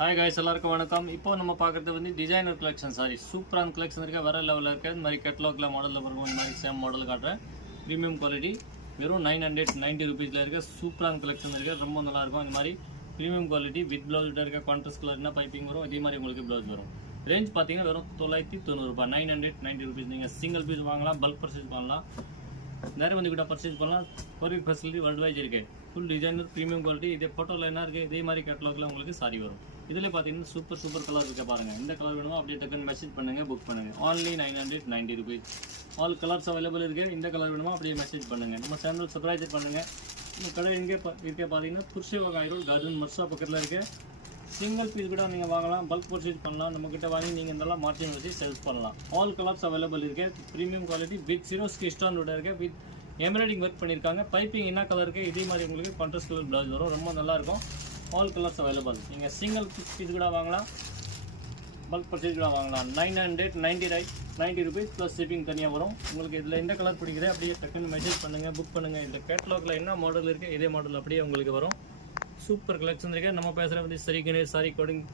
Hi guys, எல்லாருக்கும் வணக்கம். இப்போ நம்ம பார்க்குறது வந்து டிசைனர் கலெக்ஷன். சாரி, சூப்பரான கலெக்ஷன் இருக்குது. வேறு லெவலில் இருக்குது. இந்த மாதிரி கேட்லாகில் மாடலில் வரும். இந்த மாதிரி சேம் மாடல் காட்டுறேன். ப்ரீமியம் குவாலிட்டி வெறும் 990 ருபீஸில் இருக்க சூப்பரான கலெக்ஷன் இருக்குது. ரொம்ப நல்லாயிருக்கும். இந்த மாதிரி ப்ரீமியம் குவாலிட்டி வித் ப்ளவுஸ் இருக்க கான்ட்ராஸ்ட் கலர்னா பைப்பிங் வரும். இதே மாதிரி உங்களுக்கு ப்ளவுஸ் வரும். ரேஞ்ச் பார்த்தீங்கன்னா வெறும் 990 ரூபாய், 990 ருபீஸ். நீங்கள் சிங்கிள் பீஸ் வாங்கலாம், பல்க் பர்ச்சேஸ் பண்ணலாம், நிறைய வந்து கூட பர்ச்சேஸ் பண்ணலாம். கொரியர் ஃபெசிலிட்டி வேர்ல்டு வைஸ் இருக்குது. Full designer premium quality. இதே ஃபோட்டோவில் என்ன இருக்குது, இதே மாதிரி கேட்லாகில் உங்களுக்கு சாரி வரும். இதில் பார்த்தீங்கன்னா சூப்பர் கலர் இருக்க பாருங்கள். இந்த கலர் வேணுமோ அப்படியே டக்குன்னு மெசேஜ் பண்ணுங்கள், புக் பண்ணுங்கள். Only 990 rupees. All colours available இருக்குது. இந்த கலர் வேணுமோ அப்படியே மெசேஜ் பண்ணுங்கள். நம்ம சேனல் சப்ஸ்கிரைப் பண்ணுங்கள். இந்த கடை எங்கே இருக்க பார்த்தீங்கன்னா புருஷவகாயிரோடு கார்டன் மர்சா பக்கத்தில் இருக்குது. சிங்கிள் பீஸ் கூட நீங்கள் வாங்கலாம், பல்க் பர்ச்சேஸ் பண்ணலாம். நம்மக்கிட்ட வாங்கி நீங்கள் இதெல்லாம் மார்ஜின் வச்சு சேல்ஸ் பண்ணலாம். ஆல் கலர்ஸ் அவைலபிள் இருக்குது. ப்ரீமியம் குவாலிட்டி வித் ஜீரோ ஸ்கிஸ்டானோட இருக்குது. வித் எம்ப்ராய்டிங் ஒர்க் பண்ணியிருக்காங்க. பைப்பிங் என்ன கலர் இருக்குது, இதே மாதிரி உங்களுக்கு கான்ட்ராஸ்ட் கலர் ப்ளவுஸ் வரும். ரொம்ப நல்லாயிருக்கும். All colours available. நீங்கள் சிங்கிள் பீஸ் கூட வாங்கலாம், பல்க் பர்ச்சேஸ் கூட வாங்கலாம். 990 ருபீஸ் ப்ளஸ் ஷிப்பிங் தனியாக வரும். உங்களுக்கு இதில் எந்த கலர் பிடிக்குது அப்படியே டக்குன்னு மெசேஜ் பண்ணுங்கள், புக் பண்ணுங்கள். இந்த கேட்லாகில் என்ன மாடல் இருக்குது, இதே மாடல் அப்படியே உங்களுக்கு வரும். சூப்பர் கலெக்ஷன் இருக்குது. நம்ம பேசுகிற வந்து சரி கணேஷ் சாரி கோடிங்